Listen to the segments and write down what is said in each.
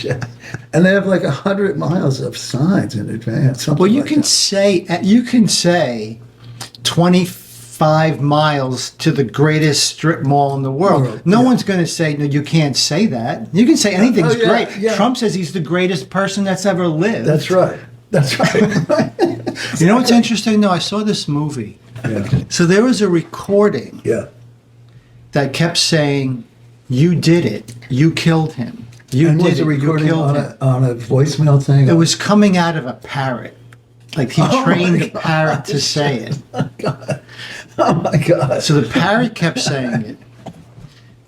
shit. And they have like 100 miles of signs in advance. Well, you can say 25 miles to the greatest strip mall in the world. No one's going to say, no, you can't say that. You can say anything's great. Yeah. Trump says he's the greatest person that's ever lived. That's right. That's right. You know what's interesting? No, I saw this movie. Yeah. So there was a recording that kept saying, you did it. You killed him. You did was it. a recording You killed him. on a voicemail thing? It was coming out of a parrot. Like he trained the parrot to say it. Oh my God. So the parrot kept saying it.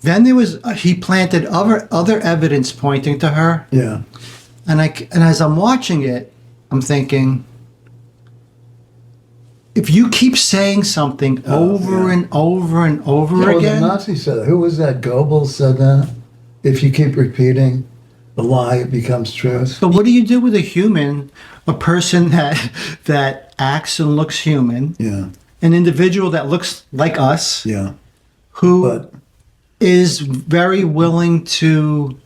Then there was, he planted other evidence pointing to her. Yeah. And as I'm watching it, I'm thinking, if you keep saying something over and over and over again. The Nazis said that. Who was that? Goebbels said that. If you keep repeating the lie, it becomes truth. But what do you do with a human, a person that acts and looks human? Yeah. An individual that looks like us. Yeah. Who is very willing to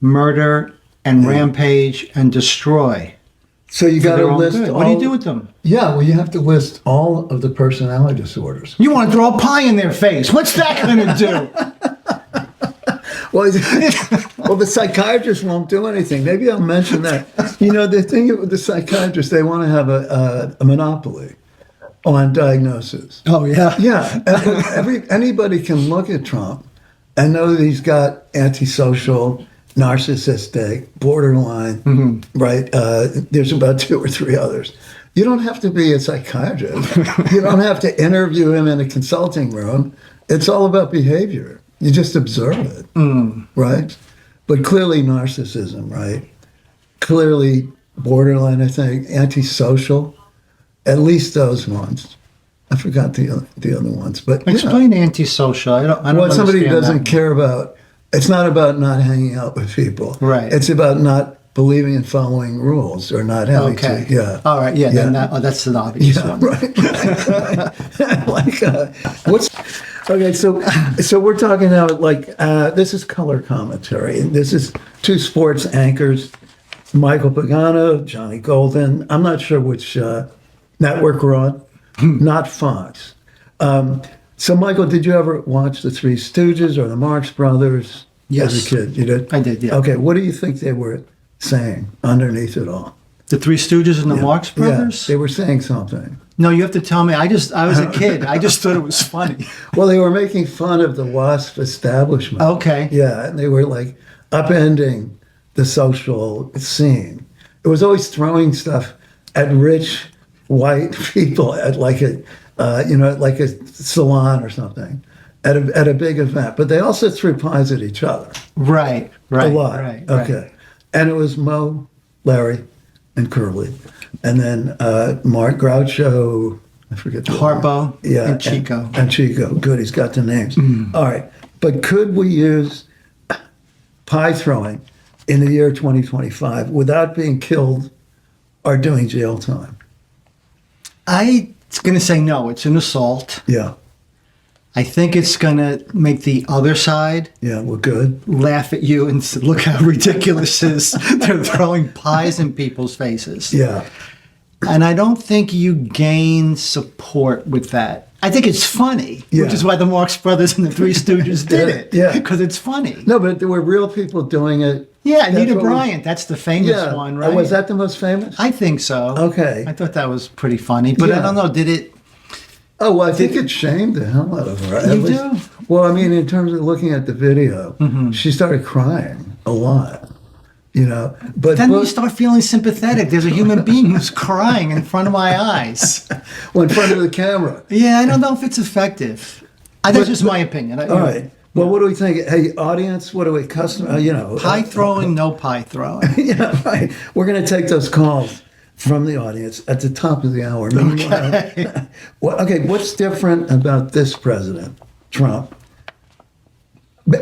murder and rampage and destroy. So you got to list what do you do with them? Yeah, well, you have to list all of the personality disorders. You want to throw a pie in their face. What's that going to do? Well, the psychiatrist won't do anything. Maybe I'll mention that. You know, the thing with the psychiatrists, they want to have a monopoly on diagnosis. Oh, yeah? Yeah. Anybody can look at Trump and know that he's got antisocial, narcissistic, borderline, right? There's about 2 or 3 others. You don't have to be a psychiatrist. You don't have to interview him in a consulting room. It's all about behavior. You just observe it, right? But clearly narcissism, right? Clearly borderline, I think, antisocial, at least those ones. I forgot the other ones, but explain antisocial. I don't well, somebody who doesn't that. care about. It's not about not hanging out with people, right? It's about not believing in following rules or not having to. Yeah. All right. Yeah. Then that's an obvious one. Right. Like what's. Okay, so we're talking now, like, this is color commentary. This is 2 sports anchors, Michael Pagano, Johnny Golden. I'm not sure which network we're on. Not Fox. So, Michael, did you ever watch the Three Stooges or the Marx Brothers as a kid? You did? I did, yeah. Okay, what do you think they were saying underneath it all? The Three Stooges and the Marx Brothers? Yeah, they were saying something. No, you have to tell me. I was a kid. I just thought it was funny. Well, they were making fun of the WASP establishment. Okay. Yeah, and they were like upending the social scene. It was always throwing stuff at rich white people at like a like a salon or something, at a big event. But they also threw pies at each other. Right. A lot. Right. Okay. And it was Mo, Larry, and Curly. And then Mark Groucho, I forget the Harpo, yeah, and Chico. And Chico. Good, he's got the names. All right. But could we use pie throwing in the year 2025 without being killed or doing jail time? I'm going to say no. It's an assault. Yeah. I think it's going to make the other side well, good. laugh at you and say, look how ridiculous this is. They're throwing pies in people's faces. Yeah. And I don't think you gain support with that. I think it's funny, which is why the Marx Brothers and the Three Stooges did it. Yeah. Because it's funny. No, but there were real people doing it. Yeah, Anita Bryant. That's the famous one, right? Was that the most famous? I think so. Okay. I thought that was pretty funny. But I don't know, did it... Oh, well, I think it shamed the hell out of her. You do? Well, I mean, in terms of looking at the video, she started crying a lot, But then you start feeling sympathetic. There's a human being who's crying in front of my eyes. Well, in front of the camera. Yeah, I don't know if it's effective. That's just my opinion. All right. Well, what do we think? Hey, audience, what do we Pie throwing, no pie throwing. Yeah, right. We're going to take those calls from the audience at the top of the hour. Okay. What's different about this president, Trump?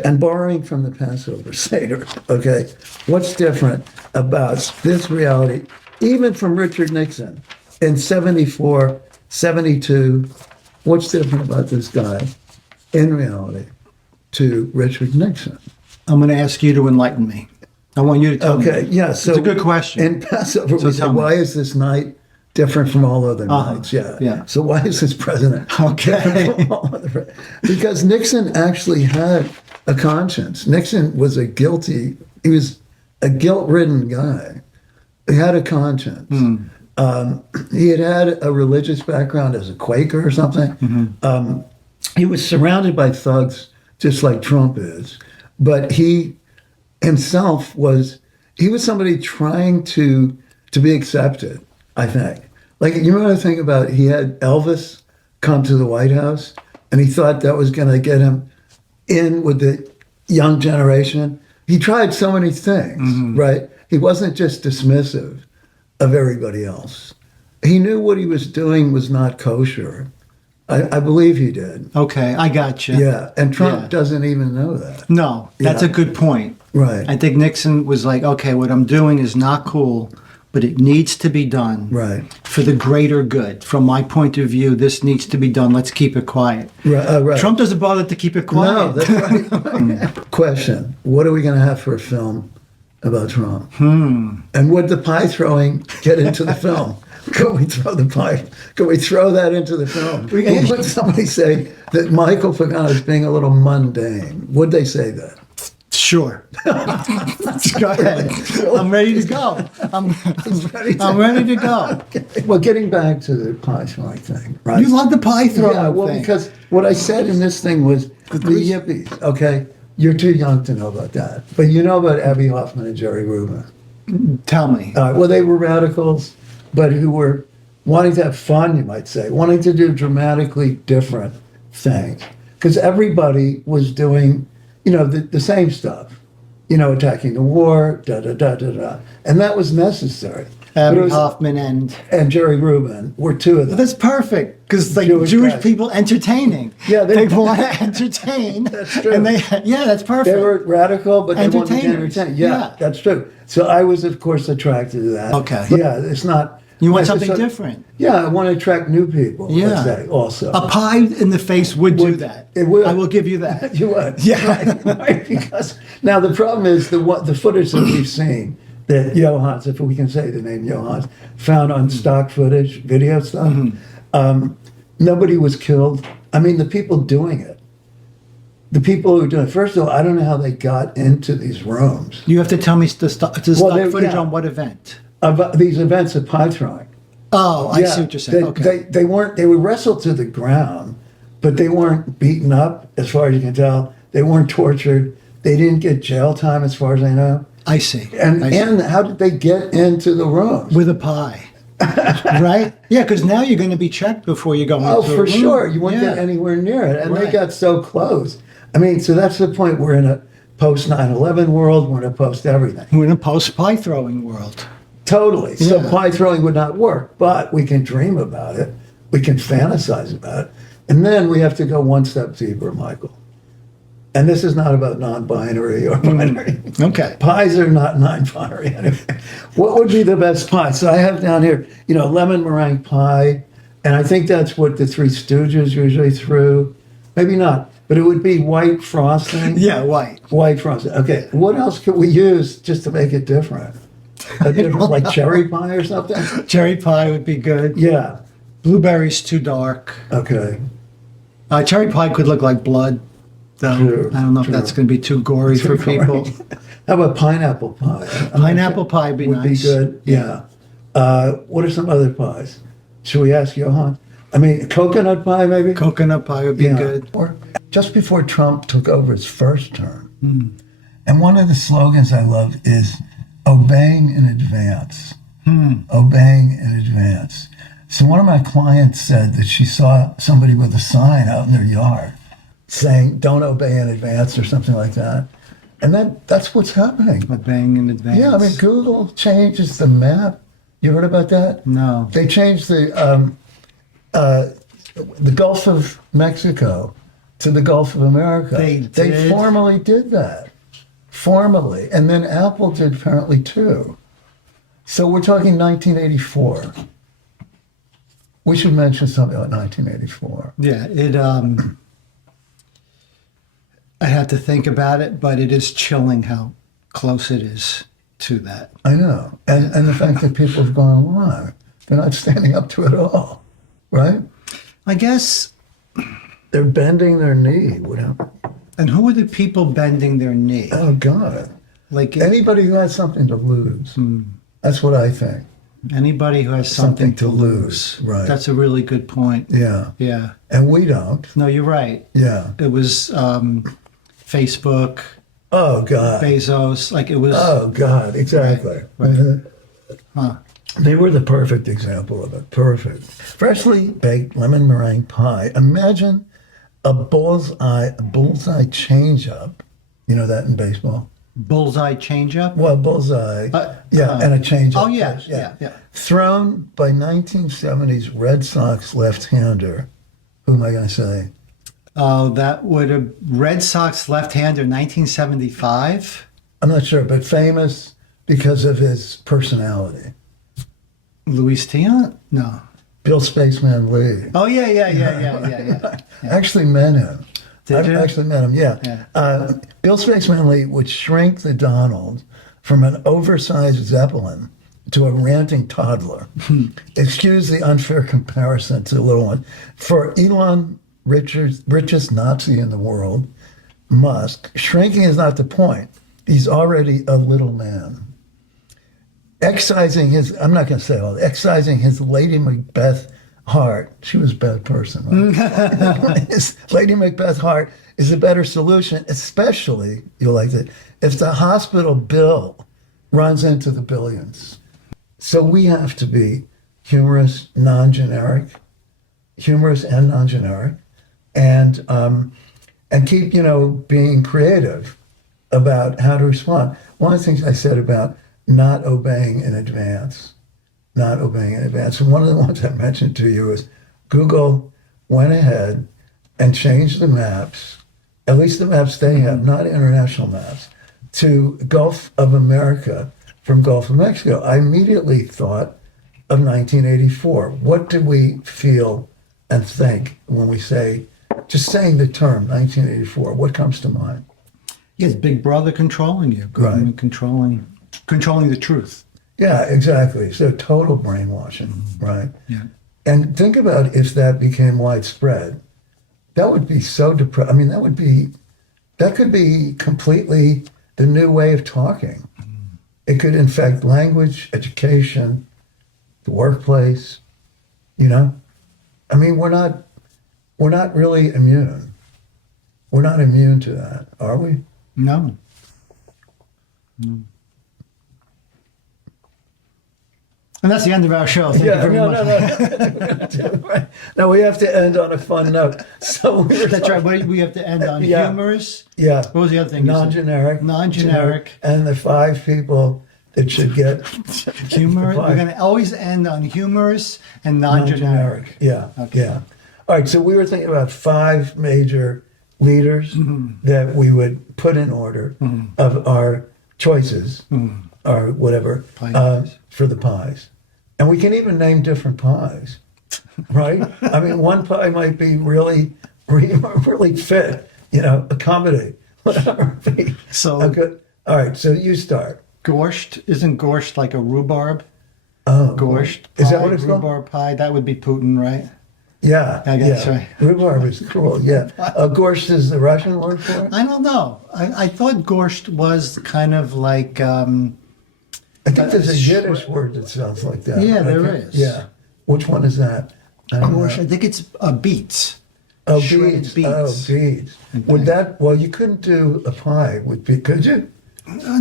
And borrowing from the Passover Seder, okay, what's different about this reality, even from Richard Nixon in 74, 72, what's different about this guy in reality to Richard Nixon? I'm going to ask you to enlighten me. I want you to tell me. Okay, yeah. So it's a good question. In Passover, we said, tell me. why is this night different from all other nights? Yeah. yeah. So why is this president Okay. different from all other? Because Nixon actually had a conscience. Nixon was he was a guilt-ridden guy. He had a conscience. He had a religious background as a Quaker or something. He was surrounded by thugs, just like Trump is. But he himself was somebody trying to be accepted, I think. Like, you remember the thing about he had Elvis come to the White House, and he thought that was going to get him in with the young generation. He tried so many things, right? He wasn't just dismissive of everybody else. He knew what he was doing was not kosher. I believe he did. Okay, I got you. Yeah, and Trump doesn't even know that. No, that's a good point. Right. I think Nixon was like, okay, what I'm doing is not cool, but it needs to be done. Right. For the greater good. From my point of view, this needs to be done. Let's keep it quiet. Right. Trump doesn't bother to keep it quiet. No, that's right. Question: what are we going to have for a film about Trump? And would the pie throwing get into the film? Could we throw the pie? Could we throw that into the film? Would somebody say that Michael Pagano is being a little mundane? Would they say that? Sure. Go ahead. I'm ready to go. I'm ready to go. Okay. Well, getting back to the pie throwing thing, right? You love the pie throwing Yeah, well, thing. because what I said in this thing was the yippies, okay? You're too young to know about that. But you know about Abby Hoffman and Jerry Rubin. Tell me. Well, they were radicals, but who were wanting to have fun, you might say, wanting to do dramatically different things. Because everybody was doing, the same stuff. Attacking the war, da-da-da-da-da. And that was necessary. Abby Hoffman and Jerry Rubin were two of them. that's perfect because like Jewish guys. people entertaining. Yeah, they want to entertain. That's true. And that's perfect. They were radical, but they wanted to Entertainers. entertain. Yeah. That's true. So I was, of course, attracted to that. Okay. Yeah, it's not. You want something necessarily- different. Yeah, I want to attract new people. Yeah. Let's say also. A pie in the face would do that. It would. I will give you that. You would. Yeah. Right. Because now the problem is the footage that we've seen that Johans, if we can say the name Johans, found on stock footage, video stuff. Nobody was killed. I mean, the people doing it. The people who were doing it. First of all, I don't know how they got into these rooms. You have to tell me the stock footage yeah. on what event. About these events of pie throwing. Oh, I see what you're saying. They weren't. They were wrestled to the ground, but they weren't beaten up, as far as you can tell. They weren't tortured. They didn't get jail time, as far as I know. I see. And I see. how did they get into the rooms? With a pie. Right? Yeah, because now you're going to be checked before you go into Oh, a for room. sure. You wouldn't Yeah. get anywhere near it. And they Right. got so close. I mean, so that's the point. We're in a post 9/11 world. We're in a post everything. We're in a post-pie throwing world. Totally. So Yeah. pie throwing would not work, but we can dream about it. We can fantasize about it. And then we have to go one step deeper, Michael. And this is not about non-binary or binary. Okay. Pies are not non-binary anyway. What would be the best pie? So I have down here, lemon meringue pie. And I think that's what the Three Stooges usually threw. Maybe not, but it would be white frosting. Yeah, white. White frosting. Okay. What else could we use just to make it different? Like cherry pie or something? Cherry pie would be good. Yeah. Blueberries too dark. Okay. Cherry pie could look like blood, though. True, I don't know if true. that's going to be too gory for people. How about pineapple pie? Pineapple pie would be would nice. be good. Yeah. What are some other pies? Should we ask Johan? I mean, coconut pie maybe? Coconut pie would be good. Or just before Trump took over his first term. And one of the slogans I love is obeying in advance. Obeying in advance. So one of my clients said that she saw somebody with a sign out in their yard saying, don't obey in advance or something like that. And that's what's happening. Obeying in advance. Yeah, I mean, Google changes the map. You heard about that? No. They changed the Gulf of Mexico to the Gulf of America. They did? formally did that. Formally. And then Apple did apparently too. So we're talking 1984. We should mention something about 1984. Yeah, I have to think about it, but it is chilling how close it is to that. I know. And the fact that people have gone along, they're not standing up to it at all, right? I guess. They're bending their knee. Whatever. And who are the people bending their knee? Oh, God. Like Anybody who has something to lose. That's what I think. anybody who has something to lose. Right. That's a really good point. Yeah. Yeah. And we don't. No, you're right. Yeah. It was Facebook, Oh, God. Bezos. Like it was. Oh, God. Exactly. Right. Mhm. Huh. They were the perfect example of it. Perfect. Freshly baked lemon meringue pie. Imagine a bullseye change-up. You know that in baseball? Bullseye changeup. Well, bullseye. And a change-up. Oh yeah. Thrown by 1970s Red Sox left-hander. Who am I going to say? Oh, that would have Red Sox left-hander, 1975. I'm not sure, but famous because of his personality. Luis Tiant? No. Bill Spaceman Lee. Oh yeah. I actually met him. Did you? I actually met him, yeah. Bill Spaceman Lee would shrink the Donald from an oversized Zeppelin to a ranting toddler. Excuse the unfair comparison to the little one. For Elon, richest Nazi in the world, Musk, shrinking is not the point. He's already a little man. Excising his Lady Macbeth heart. She was a bad person. Right? His Lady Macbeth heart is a better solution, especially, you'll like it, if the hospital bill runs into the billions. So we have to be humorous and non-generic, and keep, being creative about how to respond. One of the things I said about not obeying in advance. And one of the ones I mentioned to you is Google went ahead and changed the maps, at least the maps they have, not international maps, to Gulf of America from Gulf of Mexico. I immediately thought of 1984. What do we feel and think when we say, just saying the term 1984, what comes to mind? Yes, Big Brother controlling you, government controlling the truth. Yeah, exactly. So total brainwashing, right? Yeah. And think about if that became widespread. That would be so depressing. I mean, that could be completely the new way of talking. It could infect language, education, the workplace, I mean, we're not really immune. We're not immune to that, are we? No. And that's the end of our show. Thank you very much. No, we have to end on a fun note. So that's right. We have to end on humorous. Yeah. What was the other thing? Non-generic. Non-generic. And the 5 people that should get humor. We're going to always end on humorous and non-generic. Yeah. Okay. Yeah. All right. So we were thinking about 5 major leaders that we would put in order of our choices or whatever for the pies. And we can even name different pies, right? I mean, one pie might be really fit, accommodate, whatever. So good. All right, so you start. Gorsht, isn't gorsht like a rhubarb? Oh, gorsht pie, is that what it's called? Rhubarb pie, that would be Putin, right? Yeah, I guess right. Rhubarb is cool. Yeah, gorsht is the Russian word for it. I don't know. I thought gorsht was kind of like. I think there's a Yiddish word that sounds like that. Yeah, there is. Yeah, which one is that? Gorsht, I think it's beets. Oh, Shredded beets. Oh, beets. Would that? Well, you couldn't do a pie with beets, could you?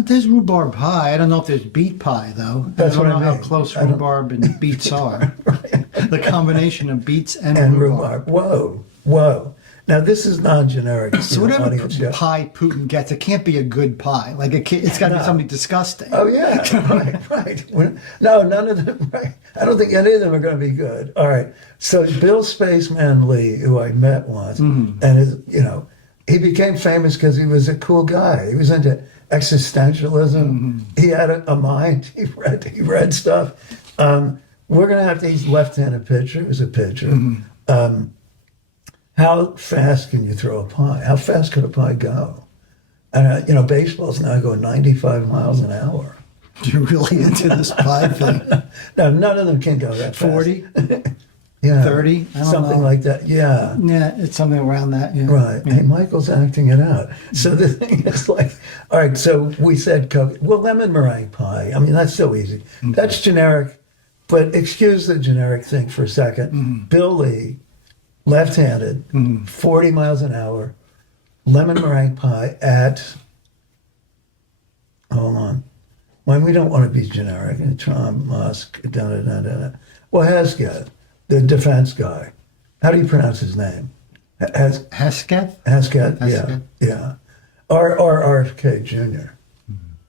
There's rhubarb pie. I don't know if there's beet pie though. That's I don't what know I mean. how close rhubarb and beets are. The combination of beets and rhubarb. Whoa. Now this is non-generic. So whatever pie Putin gets, it can't be a good pie. Like it's got to be something disgusting. Oh yeah, right. No, none of them. Right. I don't think any of them are going to be good. All right. So Bill Spaceman Lee, who I met once, and he became famous because he was a cool guy. He was into existentialism. He had a mind. He read stuff. We're going to have to. He's left-handed pitcher. He was a pitcher. How fast can you throw a pie? How fast could a pie go? And baseball's now going 95 miles an hour. You're really into this pie thing. No, none of them can go that fast. 40, Yeah, 30, I don't something know. like that. Yeah. Yeah, it's something around that. Yeah. Right. Yeah. Hey, Michael's acting it out. So the thing is like, all right, so we said Coke. Well, lemon meringue pie. I mean, that's so easy. That's generic, but excuse the generic thing for a second. Bill Lee, left-handed, 40 miles an hour, lemon meringue pie at, hold on. Well, we don't want to be generic. Trump, Musk, da-da-da-da-da. Well, Hesketh, the defense guy. How do you pronounce his name? Hesketh? Hesketh, yeah, Hesketh. yeah. Or RFK Jr.,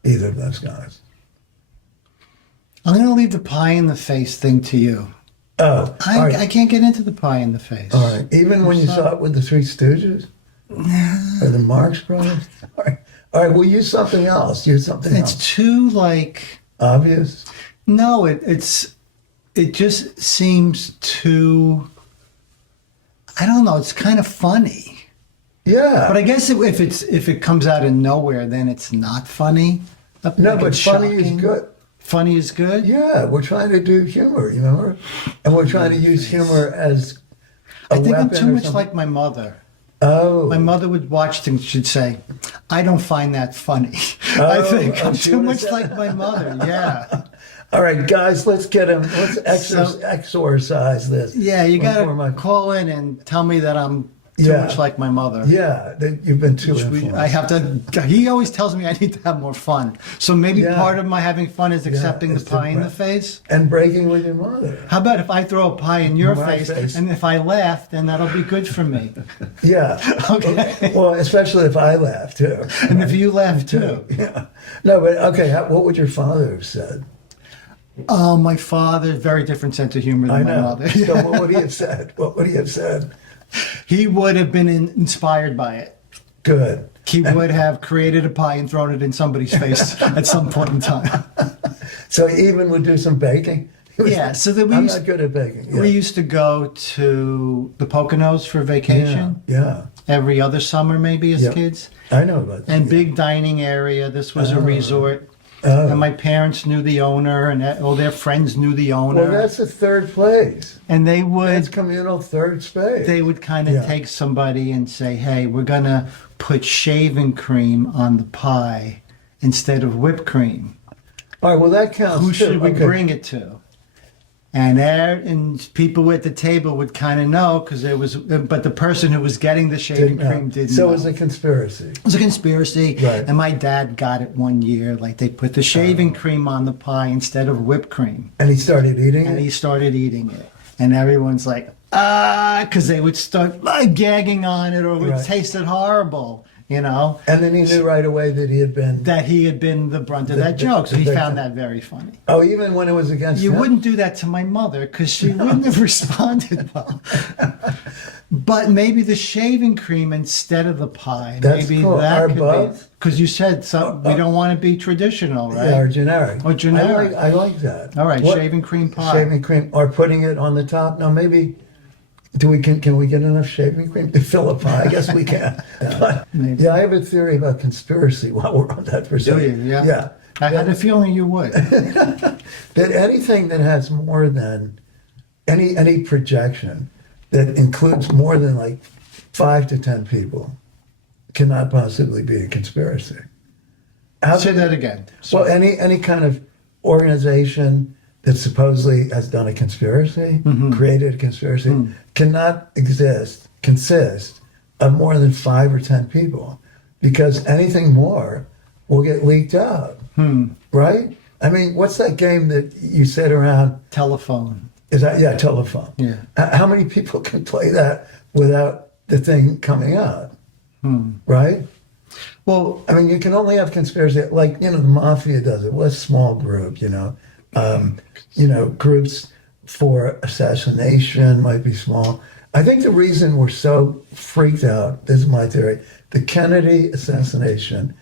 either of those guys. I'm going to leave the pie in the face thing to you. Oh, all right. I can't get into the pie in the face. All right. Even when you saw it with the Three Stooges? Or the Marx Brothers? All right. All right, we'll use something else. Use something It's else. too like... Obvious? No, it just seems too... I don't know. It's kind of funny. Yeah. But I guess if it comes out of nowhere, then it's not funny. No, Like but it's funny is shocking. good. Funny is good? Yeah, we're trying to do humor, you remember? And we're trying to use humor as a I think I'm weapon too or much something. like my mother. Oh. My mother would watch things. She'd say, "I don't find that funny." I think I'm she too would've much said like my mother. Yeah, All right, guys, let's get him. Let's exorcise this. yeah. You got Before to my- call in and tell me that I'm too Yeah. much like my mother. Yeah, that you've been too influenced. I have to. He always tells me I need to have more fun. So maybe Yeah. part of my having fun is accepting it's the pie in the different. face. And breaking with your mother. How about if I throw a pie in your My face, face. and if I laugh, then that'll be good for me. Yeah. Okay. Well, especially if I laugh too. And if you laugh too. Yeah. No, but okay. What would your father have said? Oh, my father, very different sense of humor I than my know. mother. So what would he have said? What would he have said? He would have been inspired by it. Good. He would have created a pie and thrown it in somebody's face at some point in time. So he even would do some baking. He was Yeah, like, so that we I'm used- not good at baking. Yeah. We used to go to the Poconos for vacation Yeah. every other summer, maybe as Yep. kids. I know about that. And big dining area. This was a Oh. resort. Oh. And my parents knew the owner, and all their friends knew the owner. Well, that's the third place. and they That's would communal third space. they would kind of Yeah. take somebody and say, "Hey, we're gonna put shaving cream on the pie instead of whipped cream. All right, well, that counts Who too. should we Okay. bring it to?" And people at the table would kind of know because there was, but the person who was getting the shaving Didn't know. cream didn't. So know. it was a conspiracy. It was a conspiracy. Right. And my dad got it one year. Like they put the shaving cream on the pie instead of whipped cream. And he started eating And it? he started eating it. And everyone's like, because they would start like gagging on it or it would Right. taste it horrible, you know, And then he knew right away that he had been... that he had been the brunt of The- that the- joke. So the he victim. found that very funny. Oh, even when it was against You him? wouldn't do that to my mother because she wouldn't have responded well. But maybe the shaving cream instead of the pie. That's maybe cool. that Or could be. both? Because you said we don't want to be traditional, right? Yeah, or generic. Or generic. I like that. All right, What- shaving cream pie. Shaving cream, or putting it on the top. No, maybe... Can we get enough shaving cream to fill a pie? I guess we can. But, Maybe. yeah, I have a theory about conspiracy while we're on that for a Do second. you? Yeah. Yeah. I had a feeling you would. That anything that has more than any projection that includes more than like 5 to 10 people cannot possibly be a conspiracy. Say that again. Well, any kind of organization that supposedly has done a conspiracy, created a conspiracy, cannot consist of more than 5 or 10 people, because anything more will get leaked out, right? I mean, what's that game that you sit around? Telephone. Is that telephone? Yeah. How many people can play that without the thing coming out? Right? Well, I mean, you can only have conspiracy, like, the mafia does it. Well, a small group, groups for assassination might be small. I think the reason we're so freaked out, this is my theory, the Kennedy assassination,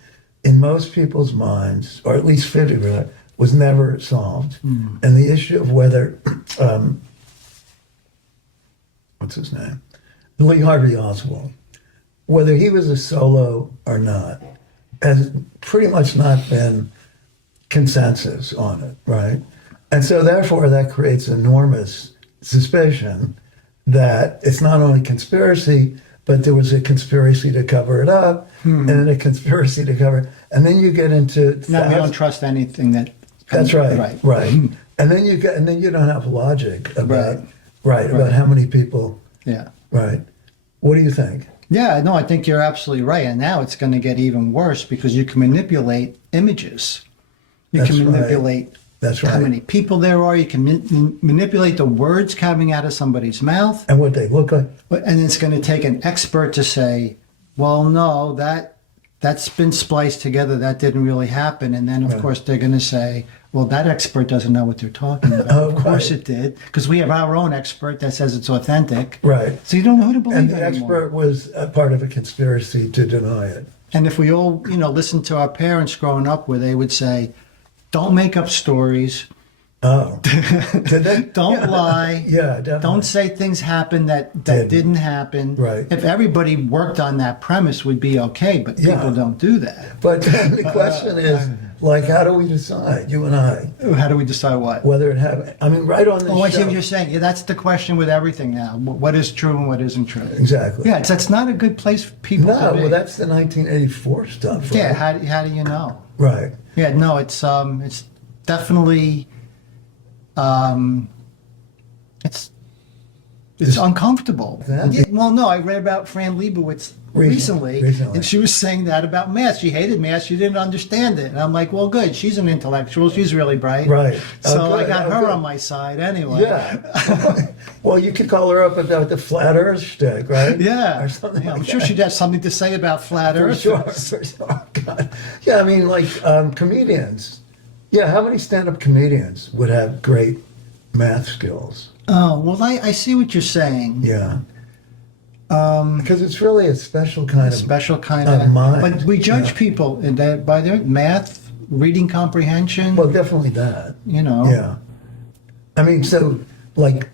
in most people's minds, or at least 50%, was never solved. And the issue of whether, what's his name? Lee Harvey Oswald, whether he was a solo or not, has pretty much not been consensus on it, right? And so therefore that creates enormous suspicion that it's not only conspiracy, but there was a conspiracy to cover it up, and then a conspiracy to cover, and then you get into Now we don't trust anything that. That's right, right. And then you don't have logic about about how many people. Yeah. Right. What do you think? Yeah, no, I think you're absolutely right. And now it's going to get even worse because you can manipulate images. You That's can right. manipulate That's right. how many people there are. You can manipulate the words coming out of somebody's mouth. And what they look like. And it's going to take an expert to say, well, no, that's been spliced together. That didn't really happen. And then, of course, they're going to say, well, that expert doesn't know what they're talking about. Of course it did, because we have our own expert that says it's authentic. Right. So you don't know who to believe And the anymore. expert was a part of a conspiracy to deny it. And if we all, listen to our parents growing up where they would say, don't make up stories. Oh. Did they? Don't lie. Yeah, definitely. Don't say things happened that didn't happen. Right. If everybody worked on that premise, would be okay, but people don't do that. But then the question is, like, how do we decide, you and I, How do we decide what? whether it happened? I mean, right on the Oh, I see show. what you're saying. Yeah, that's the question with everything now. What is true and what isn't true? Exactly. Yeah, that's not a good place for people No, to be. well, that's the 1984 stuff, right? Yeah, how do you know? Right. Yeah, no, it's definitely it's uncomfortable. That- Yeah, well, no, I read about Fran Lebowitz recently, Recently. and she was saying that about math. She hated math. She didn't understand it. And I'm like, well, good. She's an intellectual. She's really bright. Right. So Oh, I good. got Oh, her good. on my side anyway. Yeah. Well, you could call her up about the flat Earth shtick, right? Yeah. Or something Yeah, I'm like sure that. she'd have something to say about flat For Earth. sure. For sure. God. Yeah, I mean, like comedians. Yeah, how many stand-up comedians would have great math skills? Oh, well, I see what you're saying. Yeah. Because it's really a special kind of Special kind of mind. But we judge Yeah. people in that by their math, reading comprehension. Well, definitely that. Yeah. Yeah. I mean, so, like,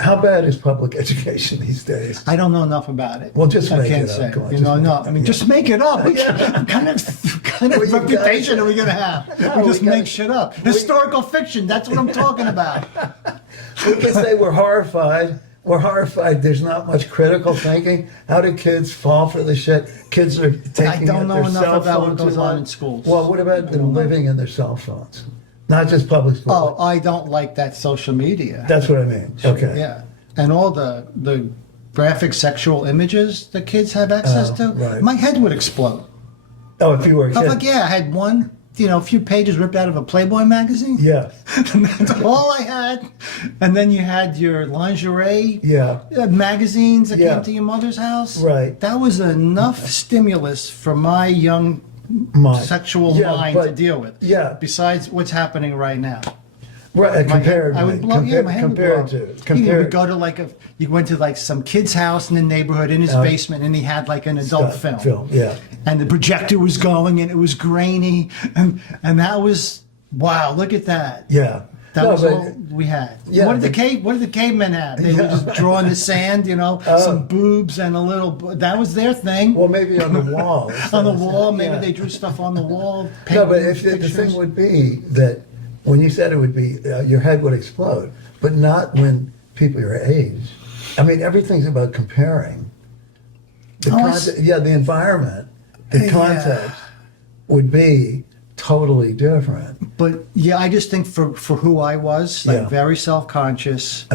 how bad is public education these days? I don't know enough about it. Well, just I make can't it up. say. Come on, You just know, make no. it up. I mean, Yeah. just make it up. What kind Well, of you reputation gotta- are we going to have? No, We we just gotta- make shit up. Historical fiction. That's what I'm talking about. We can say we're horrified. We're horrified. There's not much critical thinking. How do kids fall for the shit? Kids are taking I don't know their enough cell about phone what too goes on long. in schools. Well, what about them living in their cell phones? Not just public Oh, schools. I don't like that social media. That's what I mean. Okay. Yeah, and all the graphic sexual images that kids have access Oh, to. right. My head would explode. Oh, if you were a I'm kid. like, yeah, I had one, a few pages ripped out of a Playboy magazine. Yeah. And that's all I had. And then you had your lingerie Yeah. magazines that Yeah. came to your mother's house. Right. That was enough stimulus for my young Mind. sexual Yeah, mind but- to deal with. Yeah. Besides what's happening right now. Right. My Compared head- I would blow. Yeah, my head would blow. compared up. to. You Compared would go to you went to like some kid's house in the neighborhood in his basement, and he had like an adult film. Yeah. And the projector was going, and it was grainy, and that was wow. Look at that. Yeah. That No, was but- all we had. Yeah, what did but- the cavemen have? They would just draw in the sand, some boobs and a little. That was their thing. Well, maybe on the wall. On the wall, maybe Yeah. they drew stuff on the wall. No, but painted if the pictures. thing would be that when you said it would be, your head would explode, but not when people your age. I mean, everything's about comparing. The Oh, I see. the environment, the Yeah. context would be totally different. But yeah, I just think for who I was, like Yeah. very self-conscious,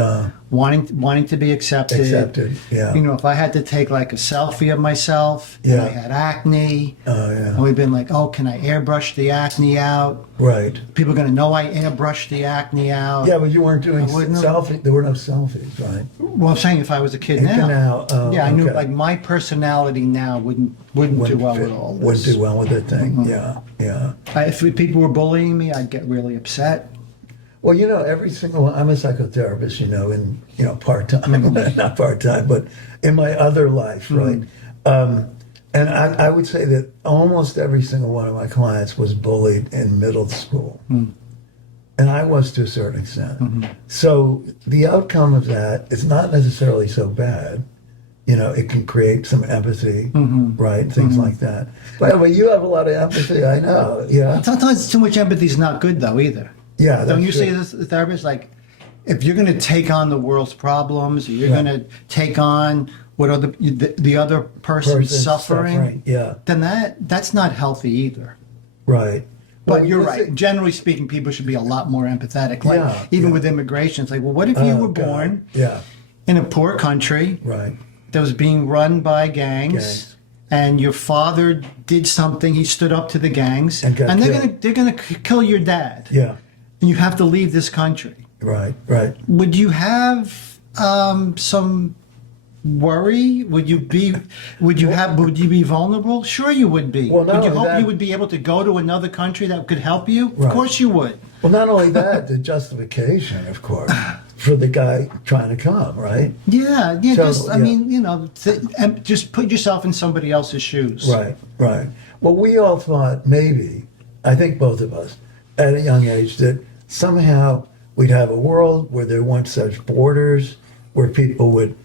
wanting to be accepted. Accepted, yeah. If I had to take like a selfie of myself, and Yeah. I had acne, Oh, yeah. and we've been like, oh, can I airbrush the acne out? Right. People are gonna know I airbrushed the acne out. Yeah, but you weren't doing I wouldn't have- selfies. There were no selfies, right? Well, I'm saying if I was a kid Even now, now, oh, yeah, I knew okay. like my personality now wouldn't do well with all this. Wouldn't do well with that thing. Yeah, yeah. If people were bullying me, I'd get really upset. Well, every single one, I'm a psychotherapist, part-time, not part-time, but in my other life, right? And I would say that almost every single one of my clients was bullied in middle school. And I was to a certain extent. So the outcome of that is not necessarily so bad it can create some empathy, right? Things like that. By the way, you have a lot of empathy, I know. Yeah. Sometimes too much empathy is not good, though, either. Yeah. So when you true. say this to the therapist, like, if you're going to take on the world's problems, or you're going to take on what the other person's suffering, then that's not healthy either. Right. But Well, you're let's right. say- Generally speaking, people should be a lot more empathetic. Like, Yeah, even yeah. with immigration, it's like, well, what if you were God. born Yeah. in a poor country Right. that was being run by gangs, Gangs. and your father did something, he stood up to the gangs, And got killed. they're gonna kill your dad, Yeah. and you have to leave this country. Right. Right. Would you have some worry? Would you be vulnerable? Sure, you would be. Well, not would you only hope that- you would be able to go to another country that could help you? Right. Of course you would. Well, not only that, the justification, of course, for the guy trying to come, right? Yeah. So, I mean, and just put yourself in somebody else's shoes. Right, right. Well, we all thought maybe, I think both of us, at a young age, that somehow we'd have a world where there weren't such borders, where people would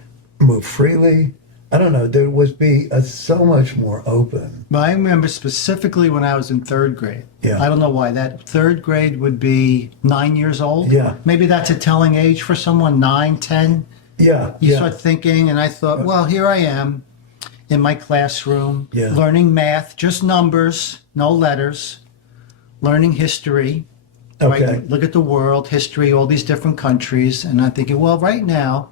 move freely. I don't know, there would be so much more open. But I remember specifically when I was in third grade. Yeah. I don't know why. That third grade would be 9 years old. Yeah. Maybe that's a telling age for someone, 9, 10. Yeah, You yeah. start thinking, and I thought, well, here I am in my classroom, Yeah. learning math, just numbers, no letters, learning history. Okay. Right? Look at the world, history, all these different countries. And I'm thinking, well, right now,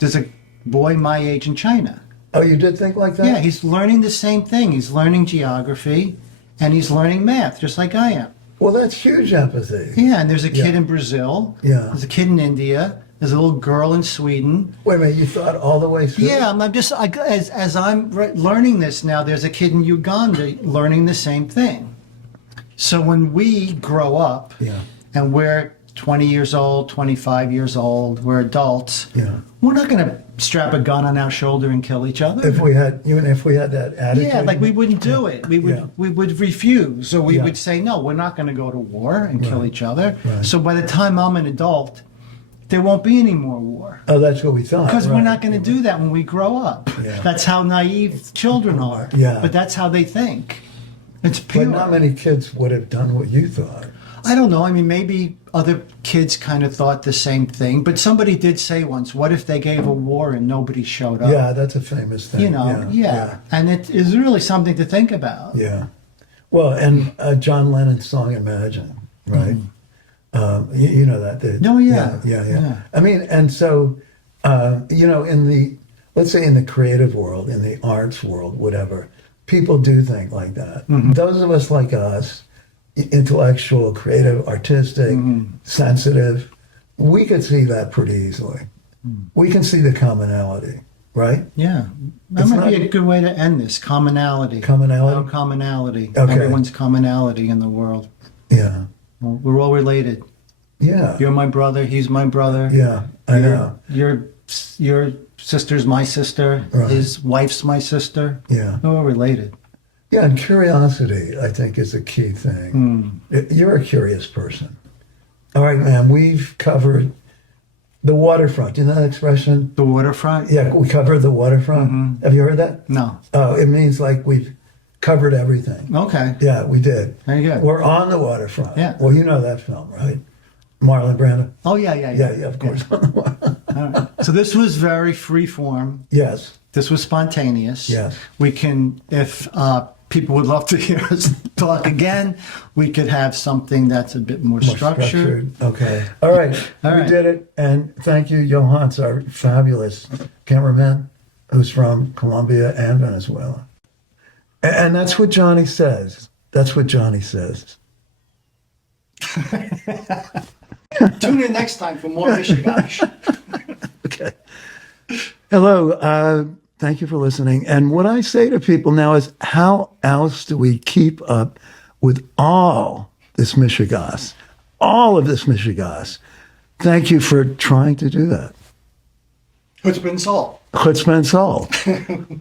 there's a boy my age in China. Oh, you did think like that? Yeah, he's learning the same thing. He's learning geography, and he's learning math, just like I am. Well, that's huge empathy. Yeah, and there's a kid Yeah. in Brazil. Yeah. There's a kid in India. There's a little girl in Sweden. Wait a minute, you thought all the way through? Yeah, as I'm learning this now, there's a kid in Uganda learning the same thing. So when we grow up, Yeah. and we're 20 years old, 25 years old, we're adults, Yeah. we're not going to strap a gun on our shoulder and kill each other. Even if we had that attitude. Yeah, like we wouldn't do it. We would Yeah. we would refuse, or we Yeah. would say no. We're not going to go to war and kill Right. each other. Right. So by the time I'm an adult, there won't be any more war Oh, that's what we thought. because we're right. not going to do that when we grow up. Yeah. That's how naive children are. Yeah. But that's how they think. It's pure. But not many kids would have done what you thought. I don't know. I mean, maybe other kids kind of thought the same thing. But somebody did say once, "What if they gave a war and nobody showed up?" Yeah, that's a famous thing. You know. Yeah. And it is really something to think about. Yeah. Well, and John Lennon's song "Imagine," right? You know that. Oh, yeah. Yeah. I mean, and so in the, let's say in the creative world, in the arts world, whatever, people do think like that. Those of us like us, intellectual, creative, artistic, sensitive, we could see that pretty easily. We can see the commonality, right? Yeah, that It's might be not- a good way to end this. Commonality. Commonality? Our commonality. Okay. Everyone's commonality in the world. Yeah. Well, we're all related. Yeah. You're my brother. He's my brother. Yeah, I know. Your sister's my sister. Right. His wife's my sister. Yeah. We're all related. Yeah, and curiosity, I think, is a key thing. You're a curious person. All right, man, we've covered the waterfront. You know that expression? The waterfront? Yeah, we covered the waterfront. Have you heard that? No. Oh, it means like we've covered everything. Okay. Yeah, we did. Very good. We're on the waterfront. Yeah. Well, you know that film, right? Marlon Brando? Oh, yeah. Yeah, of course. All right. So this was very free form. Yes. This was spontaneous. Yes. We can, if people would love to hear us talk again, we could have something that's a bit more structured. Okay. All right. All We right. did it. And thank you, Johans, our fabulous cameraman who's from Colombia and Venezuela. And that's what Johnny says. That's what Johnny says. Tune in next time for more Michigash. Okay. Hello. Thank you for listening. And what I say to people now is, how else do we keep up with all this Michigas? All of this Michigas. Thank you for trying to do that. It's been salt. Chutzpah and salt.